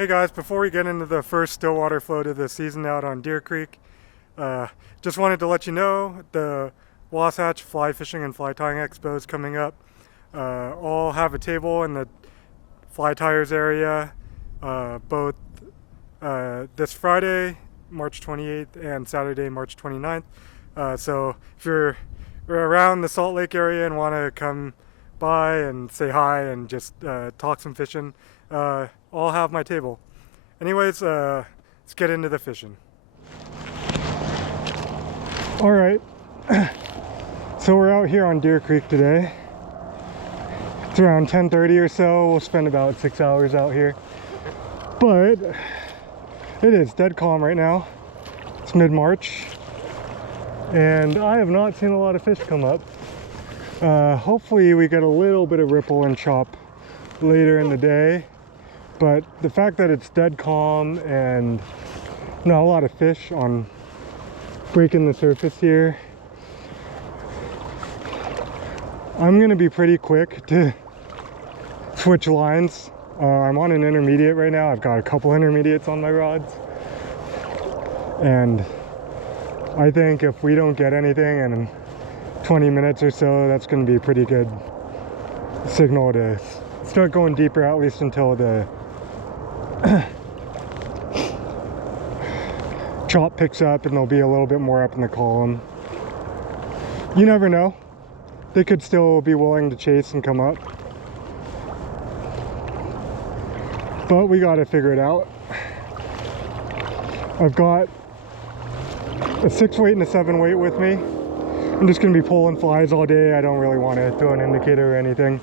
Hey guys, before we get into the first Stillwater float of the season out on Deer Creek, just wanted to let you know the Wasatch Fly Fishing and Fly Tying Expo is coming up. I'll have a table in the fly tyers area both this Friday, March 28th, and Saturday, March 29th. So if you're around the Salt Lake area and want to come by and say hi and just talk some fishing, I'll have my table. Anyways, let's get into the fishing. All right, so we're out here on Deer Creek today. It's around 10:30 or so. We'll spend about 6 hours out here, but it is dead calm right now. It's mid-March, and I have not seen a lot of fish come up. Hopefully we get a little bit of ripple and chop later in the day, but the fact that it's dead calm and not a lot of fish on breaking the surface here, I'm gonna be pretty quick to switch lines. I'm on an intermediate right now. I've got a couple intermediates on my rods, and I think if we don't get anything in 20 minutes or so, that's going to be a pretty good signal to start going deeper, at least until the chop picks up and there'll be a little bit more up in the column. You never know, they could still be willing to chase and come up, but we got to figure it out. I've got a 6 weight and a 7 weight with me. I'm just going to be pulling flies all day. I don't really want to throw an indicator or anything,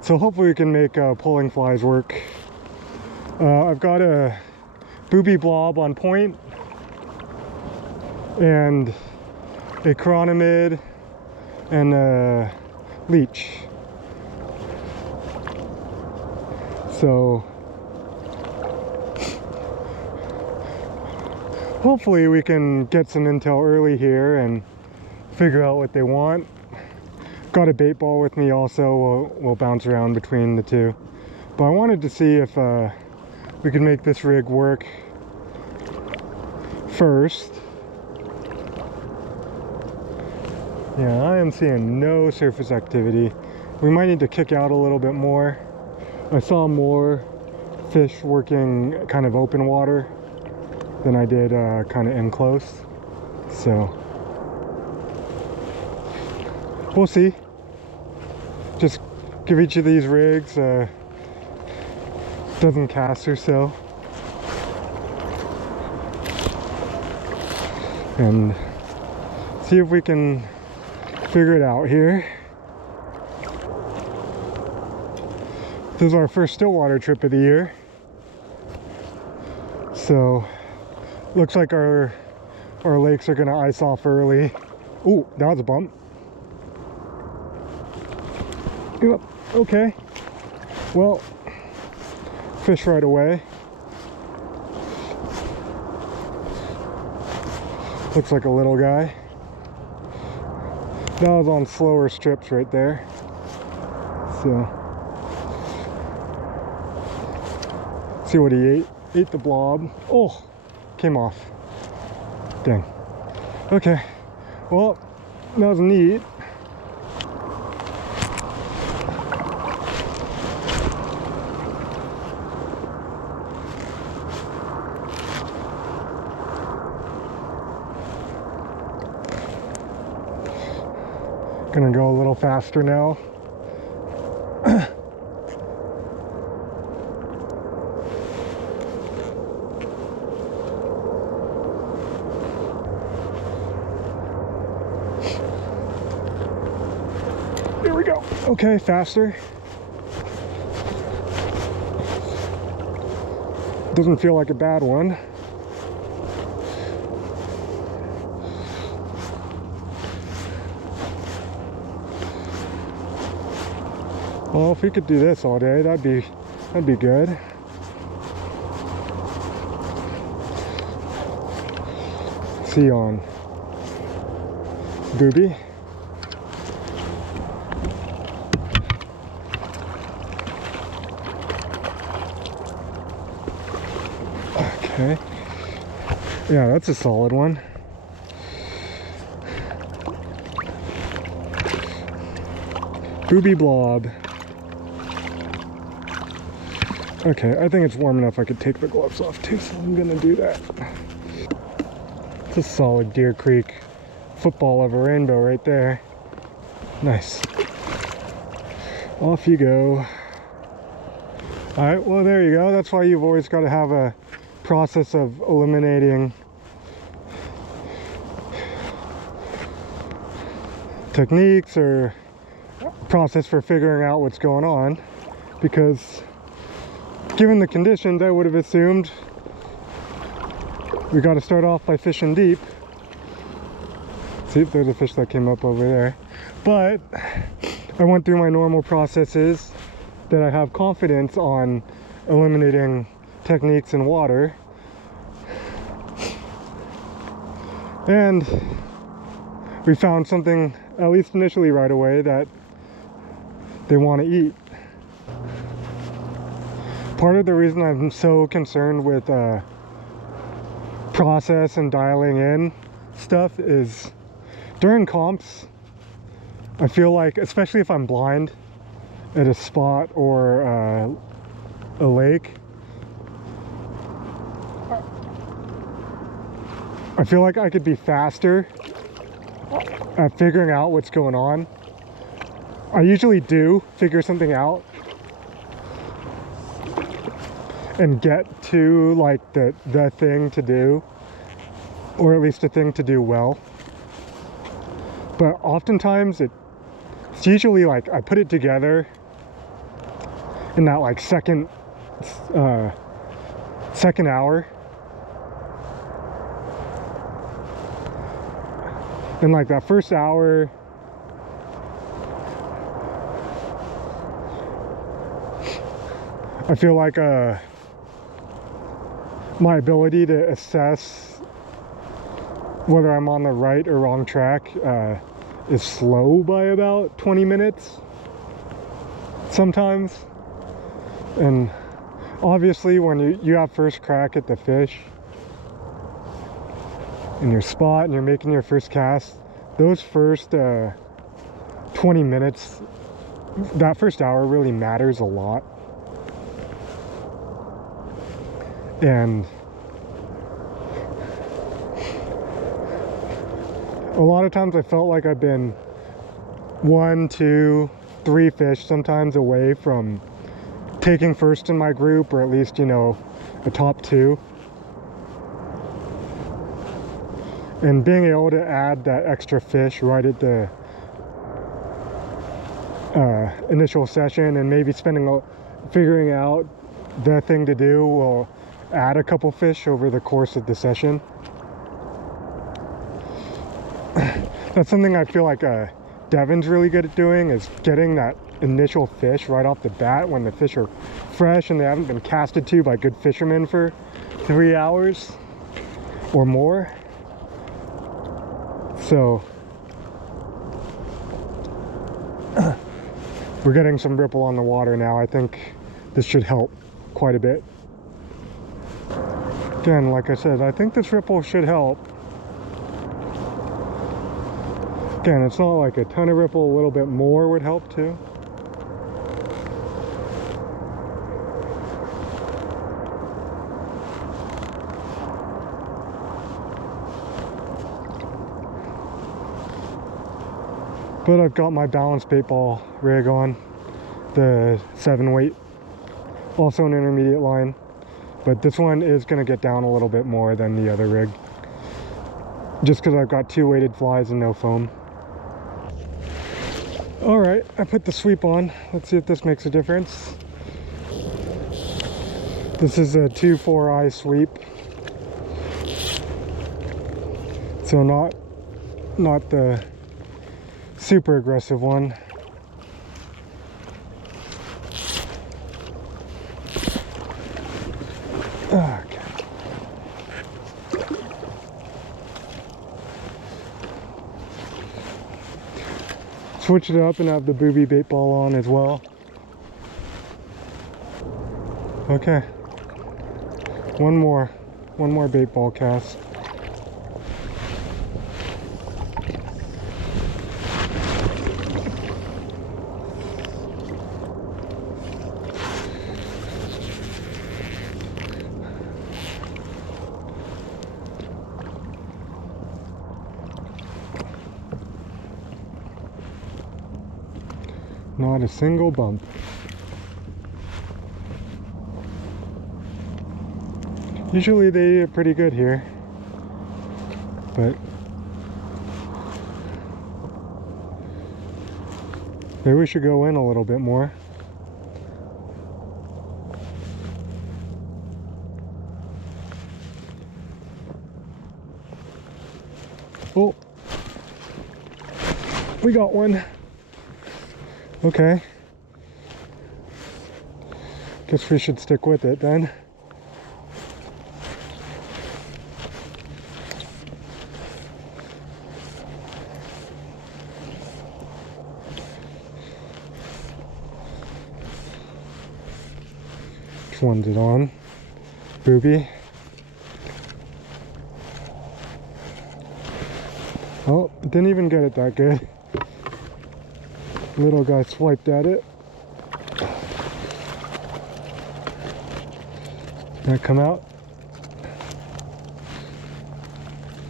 so hopefully we can make pulling flies work. I've got a Booby Blob on point and a chironomid and a leech, so hopefully we can get some intel early here and figure out what they want. Got a bait ball with me also. We'll bounce around between the two, but I wanted to see if we could make this rig work first. Yeah, I am seeing no surface activity. We might need to kick out a little bit more. I saw more fish working kind of open water than I did kind of in close, so we'll see. Just give each of these rigs a dozen casts or so, and see if we can figure it out here. This is our first Stillwater trip of the year, so looks like our lakes are gonna ice off early. Ooh, that was a bump. Yep, okay. Well, fish right away. Looks like a little guy. That was on slower strips right there. So, see what he ate. Ate the blob. Oh, came off. Dang. Okay. Well, that was neat. Gonna go a little faster now. Here we go. Okay, faster. Doesn't feel like a bad one. Well, if we could do this all day, that'd be good. See you on Booby. Okay. Yeah, that's a solid one. Booby Blob. Okay, I think it's warm enough I could take the gloves off too, so I'm gonna do that. It's a solid Deer Creek football of a rainbow right there. Nice. Off you go. Alright, well there you go. That's why you've always got to have a process of eliminating techniques or process for figuring out what's going on, because given the conditions, I would have assumed we got to start off by fishing deep. See if there's a fish that came up over there. But I went through my normal processes that I have confidence on eliminating techniques in water. And we found something, at least initially right away, that they want to eat. Part of the reason I'm so concerned with process and dialing in stuff is during comps, I feel like, especially if I'm blind at a spot or a lake, I feel like I could be faster at figuring out what's going on. I usually do figure something out and get to like the thing to do, or at least a thing to do well. But oftentimes it's usually like I put it together in that like second hour, and like that first hour I feel like my ability to assess whether I'm on the right or wrong track is slow by about 20 minutes sometimes. And obviously when you have first crack at the fish in your spot and you're making your first cast, those first 20 minutes, that first hour really matters a lot. And a lot of times I felt like I've been 1, 2, 3 fish sometimes away from taking first in my group, or at least, you know, a top 2. And being able to add that extra fish right at the initial session, and maybe figuring out the thing to do, will add a couple fish over the course of the session. That's something I feel like Devin's really good at doing, is getting that initial fish right off the bat when the fish are fresh and they haven't been casted to by good fishermen for 3 hours or more. So we're getting some ripple on the water now. I think this should help quite a bit. Again, like I said, I think this ripple should help. Again, it's not like a ton of ripple, a little bit more would help too. But I've got my balanced bait ball rig on, the 7 weight, also an intermediate line. But this one is going to get down a little bit more than the other rig, just because I've got 2 weighted flies and no foam. Alright, I put the sweep on. Let's see if this makes a difference. This is a 2-4-eye sweep. So not the super aggressive one. Okay. Switch it up and have the Booby bait ball on as well. Okay. One more one more bait ball cast. Not a single bump. Usually they eat pretty good here, but maybe we should go in a little bit more. Oh, we got one. Okay, guess we should stick with it then. Which one's it on? Booby. Oh, didn't even get it that good. Little guy swiped at it. Did that come out?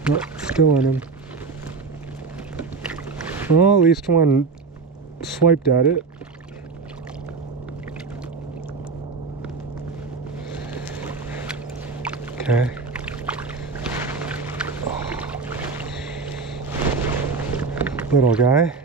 Nope, still in him. Well, at least one swiped at it. Okay. Oh. Little guy.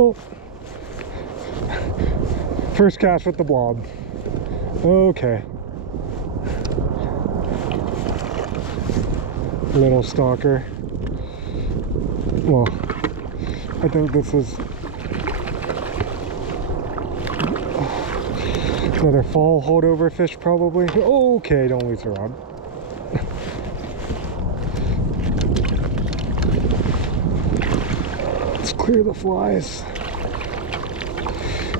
Oh, first cast with the blob. Okay. Little stalker. Well, I think this is another fall holdover fish probably. Okay, don't lose the rod. Let's clear the flies.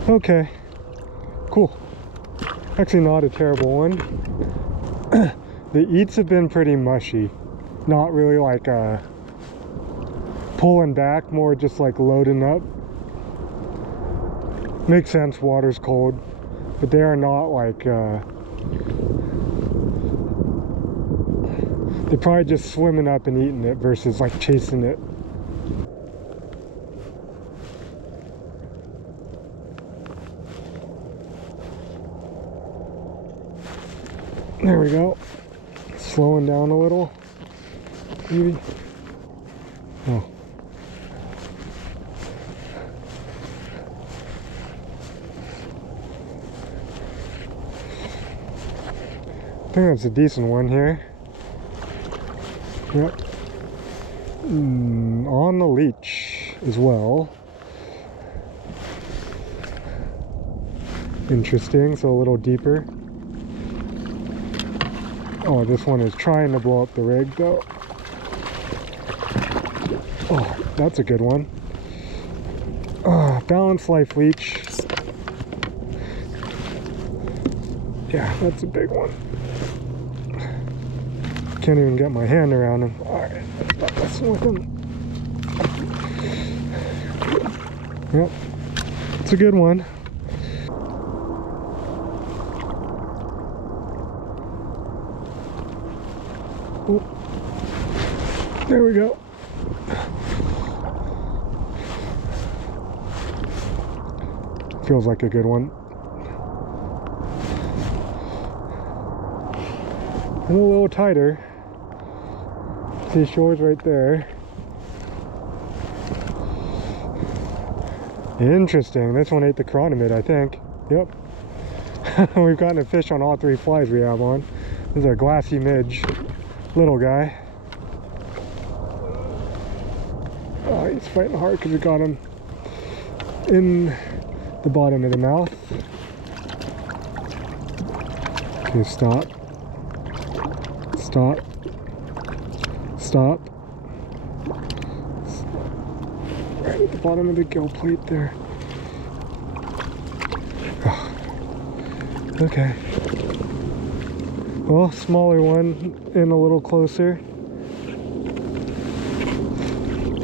Okay, cool. Actually not a terrible one. The eats have been pretty mushy. Not really like pulling back, more just like loading up. Makes sense, water's cold. But they are not like, they're probably just swimming up and eating it versus like chasing it. There we go. Slowing down a little. Maybe. Oh. I think that's a decent one here. Yep. On the leech as well. Interesting, so a little deeper. Oh, this one is trying to blow up the rig though. Oh, that's a good one. Balanced life leech. Yeah, that's a big one. Can't even get my hand around him. Alright, let's stop messing with him. Yep, it's a good one. Oh, there we go. Feels like a good one. And a little tighter. See, shore's right there. Interesting. This one ate the chironomid, I think. Yep. We've gotten a fish on all three flies we have on. This is a glassy midge. Little guy. Oh, he's fighting hard because we got him in the bottom of the mouth. Okay, stop. Stop. Stop. Right at the bottom of the gill plate there. Oh. Okay. Well, smaller one in a little closer.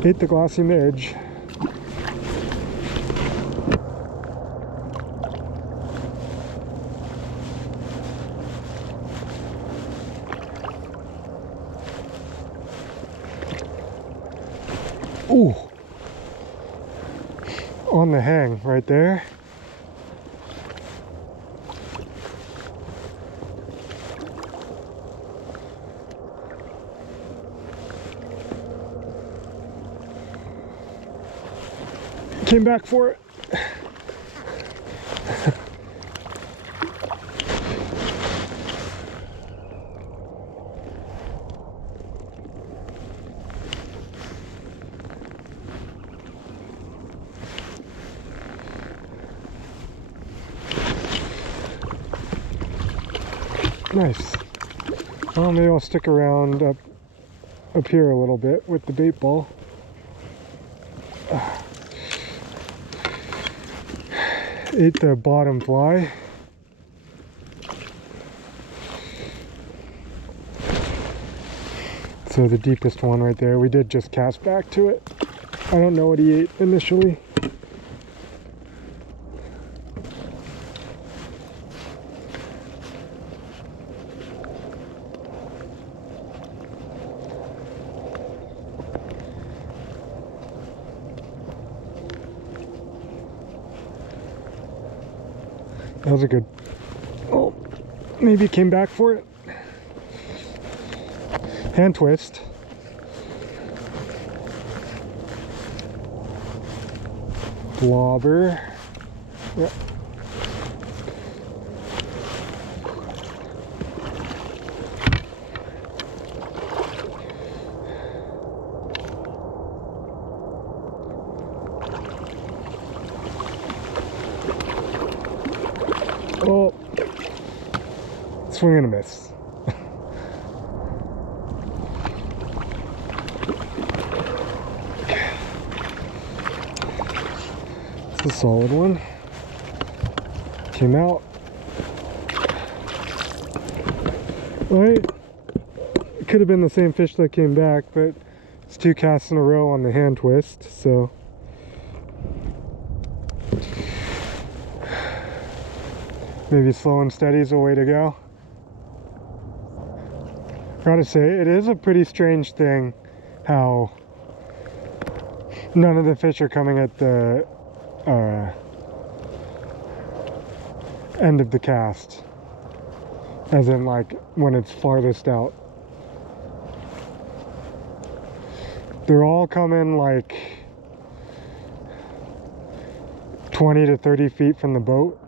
Ate the glassy midge. Ooh, on the hang right there. Came back for it. Nice. Well, maybe I'll stick around up here a little bit with the bait ball. Ate the bottom fly. So the deepest one right there, we did just cast back to it. I don't know what he ate initially. That was a good, oh, maybe came back for it. Hand twist. Blobber. Yep. Oh, swing and a miss. Okay. It's a solid one. Came out. Right? It could have been the same fish that came back, but it's 2 casts in a row on the hand twist, so. Maybe slow and steady is a way to go. Gotta say, it is a pretty strange thing how none of the fish are coming at the end of the cast. As in, like, when it's farthest out. They're all coming like 20 to 30 feet from the boat.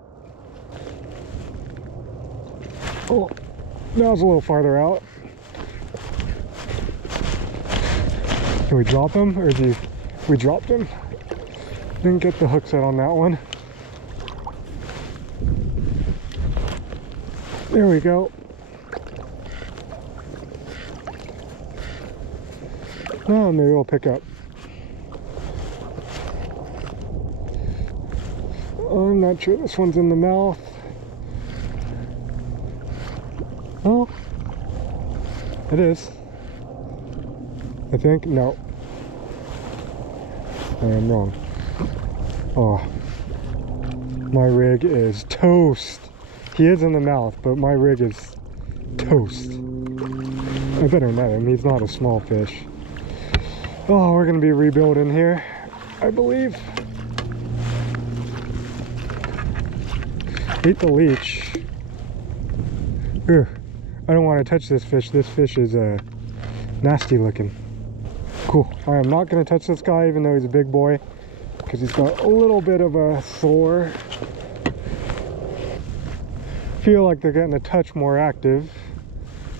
Oh, that was a little farther out. Can we drop him, or we dropped him? Didn't get the hook set on that one. There we go. Oh, maybe we'll pick up. I'm not sure this one's in the mouth. Oh, it is. I think. No. I am wrong. Oh, my rig is toast. He is in the mouth, but my rig is toast. I better net him. He's not a small fish. Oh, we're going to be rebuilding here, I believe. Ate the leech. Ugh. I don't want to touch this fish. This fish is nasty looking. Cool. I am not going to touch this guy, even though he's a big boy, because he's got a little bit of a sore. Feel like they're getting a touch more active.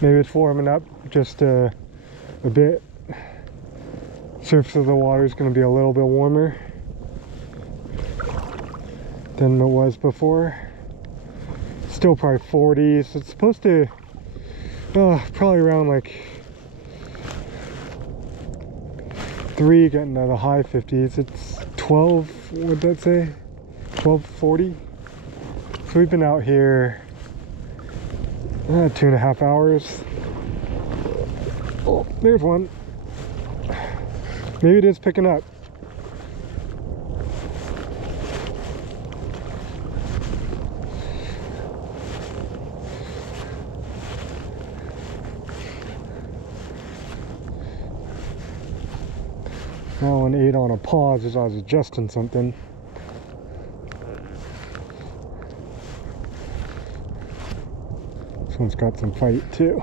Maybe it's warming up just a bit. surface of the water is going to be a little bit warmer than it was before. Still probably 40s. So it's supposed to probably around like 3 getting to the high 50s. It's 12, what'd that say? 12:40. So we've been out here 2.5 hours. Oh, there's one. Maybe it is picking up. That one ate on a pause as I was adjusting something. This one's got some fight too.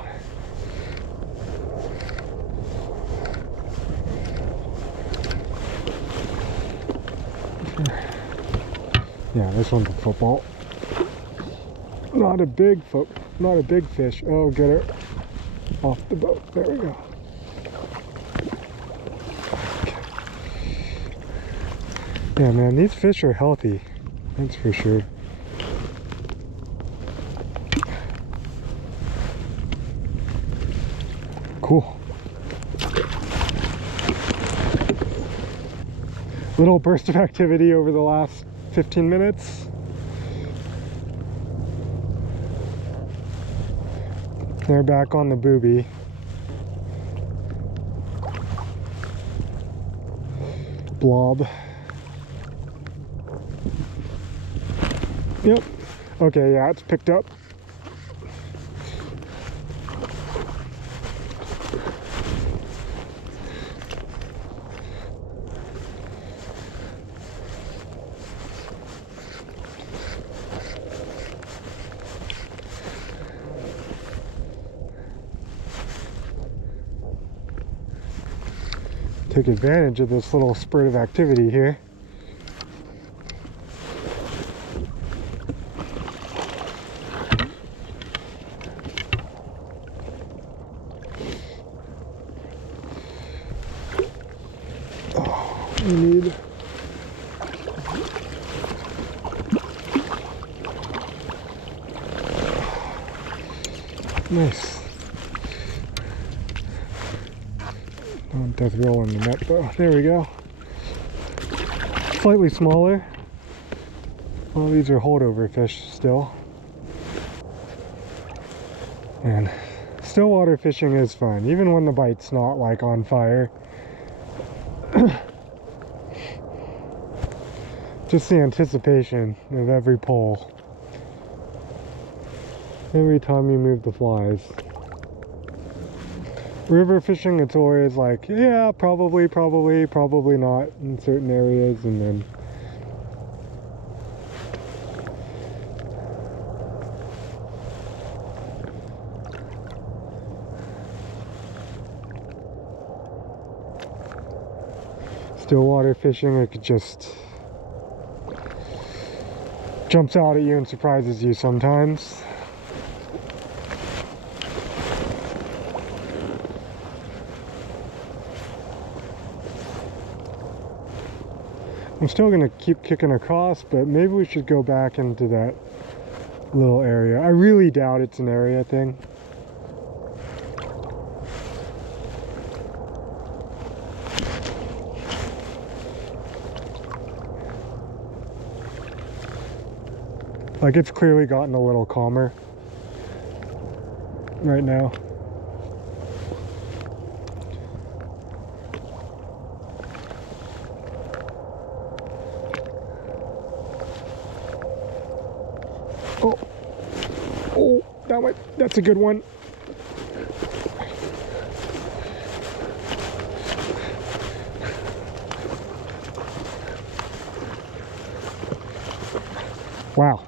Yeah, this one's a football. Not a big fish. Oh, get her off the boat. There we go. Yeah, man, these fish are healthy. That's for sure. Cool. Little burst of activity over the last 15 minutes. They're back on the Booby. Blob. Yep. Okay, yeah, it's picked up. Take advantage of this little spurt of activity here. Oh, we need nice. Death roll in the net though. There we go. Slightly smaller. Well, these are holdover fish still. And stillwater fishing is fun, even when the bite's not like on fire. Just the anticipation of every pull. Every time you move the flies. River fishing, it's always like, yeah, probably not in certain areas, and then stillwater fishing, it could just jumps out at you and surprises you sometimes. I'm still going to keep kicking across, but maybe we should go back into that little area. I really doubt it's an area thing. Like, it's clearly gotten a little calmer right now. Oh, that's a good one. Wow.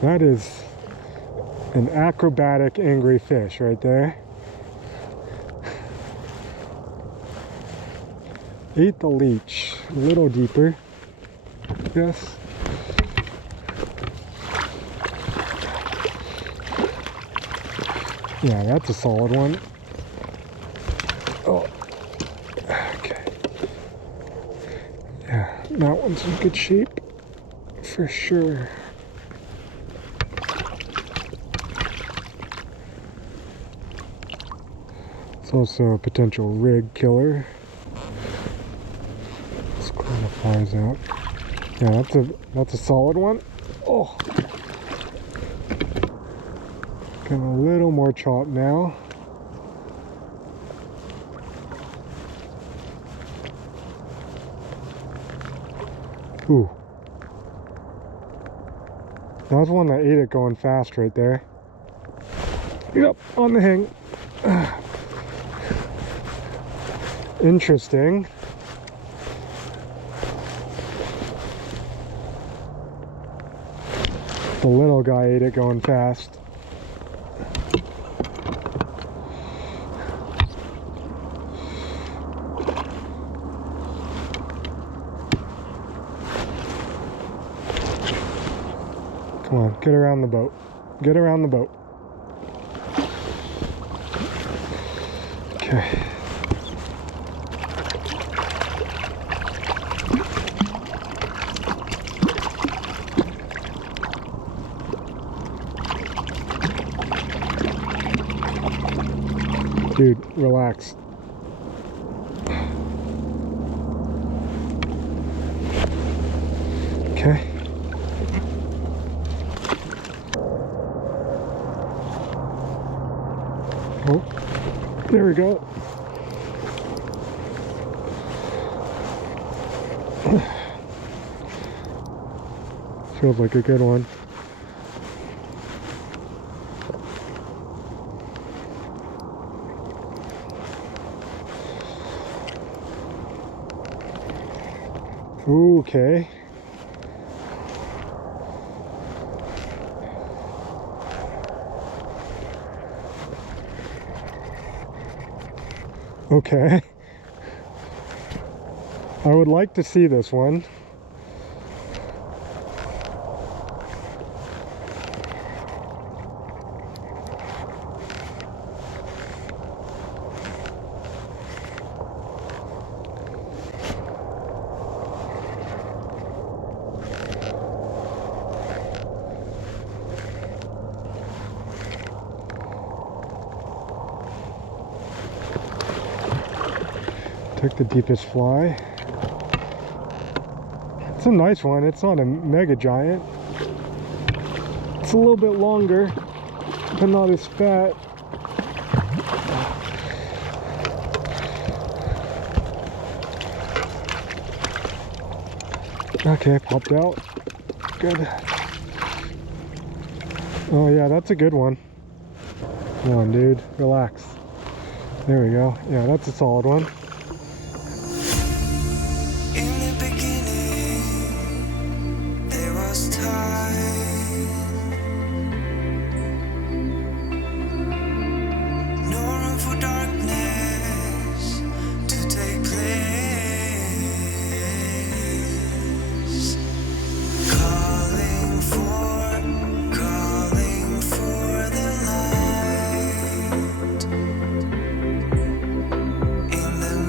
That is an acrobatic angry fish right there. Ate the leech. A little deeper. Yes. Yeah, that's a solid one. Oh, okay. Yeah, that one's in good shape for sure. It's also a potential rig killer. Let's clean the flies out. Yeah, that's a solid one. Oh, got a little more chop now. Ooh, that was one that ate it going fast right there. Yep, on the hang. Interesting. The little guy ate it going fast. Come on, get around the boat. Get around the boat. Okay. Dude, relax. Okay. Oh, there we go. Feels like a good one. Okay. Okay. I would like to see this one. Took the deepest fly. It's a nice one. It's not a mega giant. It's a little bit longer, but not as fat. Okay, popped out. Good. Oh yeah, that's a good one. Come on, dude. Relax. There we go. Yeah, that's a solid one. In the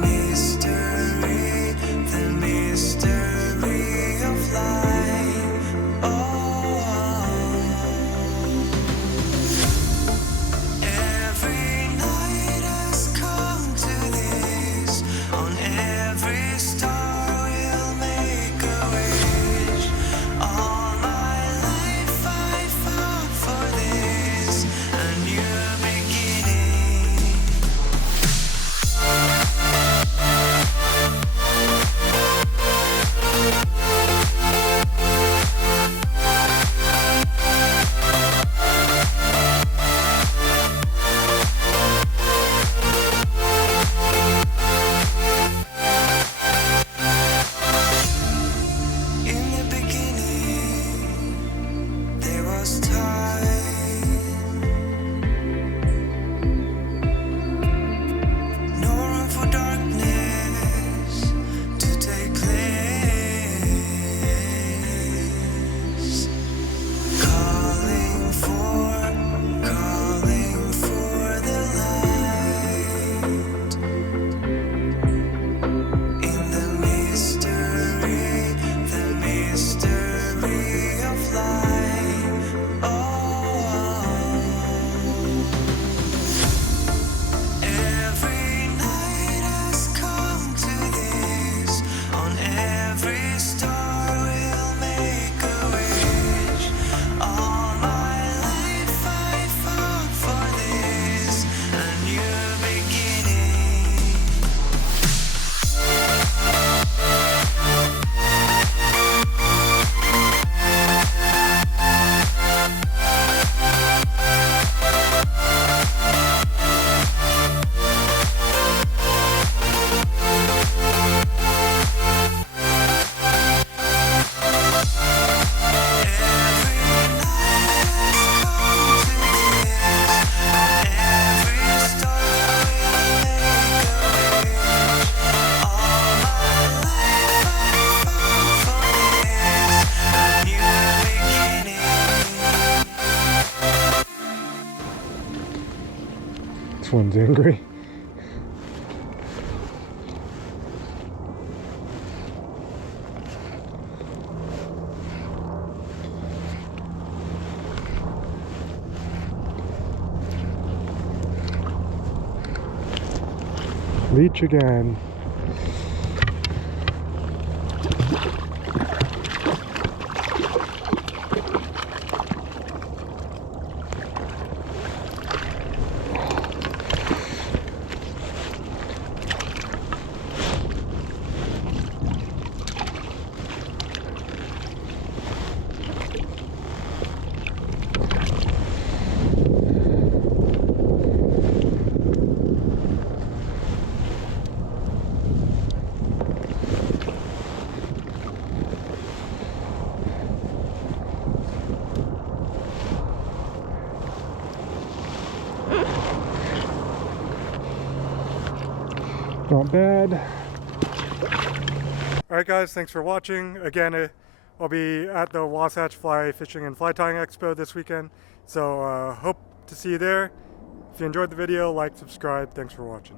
This one's angry. Leech again. Not bad. Alright guys, thanks for watching. Again, I'll be at the Wasatch Fly Fishing and Fly Tying Expo this weekend, so hope to see you there. If you enjoyed the video, like, subscribe. Thanks for watching.